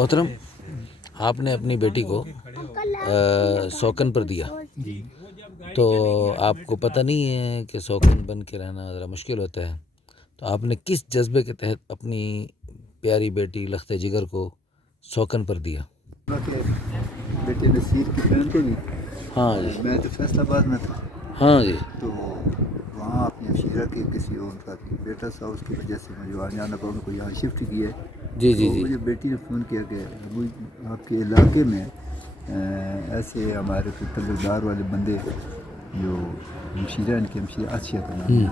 محترم، آپ نے اپنی بیٹی کو سوکن پر دیا، تو آپ کو پتہ نہیں ہے کہ سوکن بن کے رہنا ذرا مشکل ہوتا ہے، تو آپ نے کس جذبے کے تحت اپنی پیاری بیٹی لخت جگر کو سوکن پر دیا؟ بیٹے نصیر کی بہن کو بھی ہاں جی، میں تو فیصل آباد میں تھا، ہاں جی، تو وہاں اپنی ہمشیرہ کے کسی اور کا بیٹا تھا، اس کی وجہ سے مجھے وہاں جانا پڑا، ان کو یہاں شفٹ کیا ہے۔ جی جی تو جی، مجھے بیٹی نے فون کیا کہ ابو آپ کے علاقے میں ایسے ہمارے کوئی تعلقدار والے بندے جو ہمشیرہ، ان کی ہمشیرہ آسیہ کا نام ہے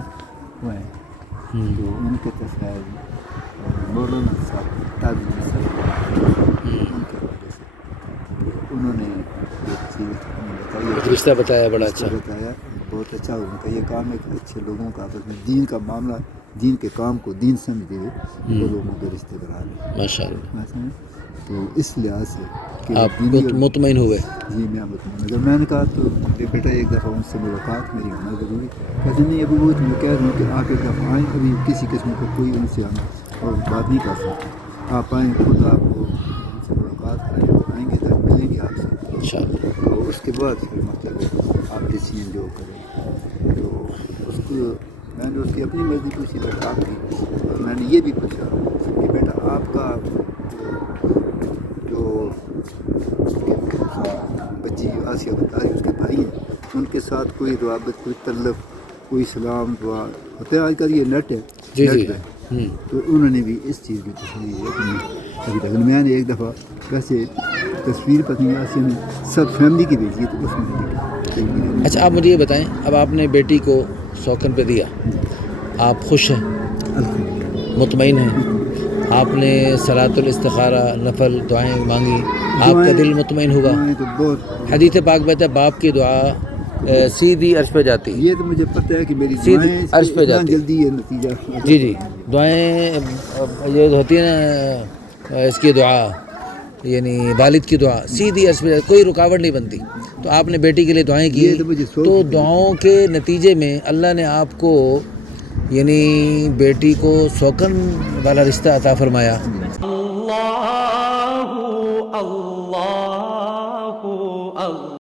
وہ ہیں، تو ان کے تصاویر مولانا صاحب تعلیم ان کے حوالے سے انہوں نے ایک چیز ہمیں بتائی، ایک رشتہ بتایا بڑا رشتہ اچھا، بتایا بہت اچھا ہوگا کہ یہ کام ہے کہ اچھے لوگوں کا آپس میں دین کا معاملہ، دین کے کام کو دین سمجھتے ہوئے وہ لوگوں کے رشتے بنا رہے ماشاء اللہ، ہیں۔ تو اس لحاظ سے کہ آپ دینی اور مطمئن ہوئے؟ جی میں مطمئن، اگر میں نے کہا تو بیٹا ایک دفعہ ان سے ملاقات میری ہونا ضروری، کہتے نہیں ابھی وہ تو میں کہہ رہا ہوں کہ آپ ایک دفعہ آئیں، ابھی کسی قسم کا کوئی ان سے ہم اور بات نہیں کر سکتے، آپ آئیں خود، آپ کو ان سے ملاقات کریں، آئیں گے تو ملیں گے آپ سے، انشاءاللہ، تو اس کے بعد پھر مطلب آپ ڈیسیجن جو کریں۔ تو اس کو میں نے اس کی اپنی مرضی پوچھی، بیٹا آپ کی، اور میں نے یہ بھی پوچھا کہ بیٹا آپ کا جو بچی آسیہ بتا رہی اس کے بھائی ہیں، ان کے ساتھ کوئی روابط، کوئی تعلق، کوئی سلام دعا ہوتا ہے؟ آج کل یہ نیٹ ہے، جی نیٹ جی، پہ، تو انہوں نے بھی اس چیز کی تصویر ابھی تک میں نے ایک دفعہ ویسے تصویر پتنی آسیہ نے سب فیملی کی بھیجی ہے، تو اس میں دیکھی۔ اچھا آپ مجھے یہ بتائیں، اب آپ نے بیٹی کو سوکن پہ دیا، آپ خوش ہیں، الحمدللہ مطمئن ہیں؟ مطمئن، آپ نے صلاۃ الاستخارہ نفل دعائیں مانگی، آپ کا دعائیں دل مطمئن ہوا؟ دعائیں تو بہت حدیث پاک میں ہے باپ کی دعا قبول، سیدھی عرش پہ جاتی، یہ تو مجھے پتہ ہے کہ میری سیدھی دعائیں اس کے عرش پہ اتنا جاتی، جلدی یہ نتیجہ عطا جی جی، فرمائیں گے۔ دعائیں یہ ہوتی ہے نا، اس کی دعا یعنی والد کی دعا سیدھی عرش پہ جاتی، کوئی رکاوٹ نہیں بنتی، تو آپ نے بیٹی کے لیے دعائیں کی، یہ تو مجھے تو 100% دعاؤں یقین کے نتیجے میں اللہ نے آپ کو یعنی بیٹی کو سوکن والا رشتہ عطا فرمایا۔ ہے۔ اللہ اللہ اللہ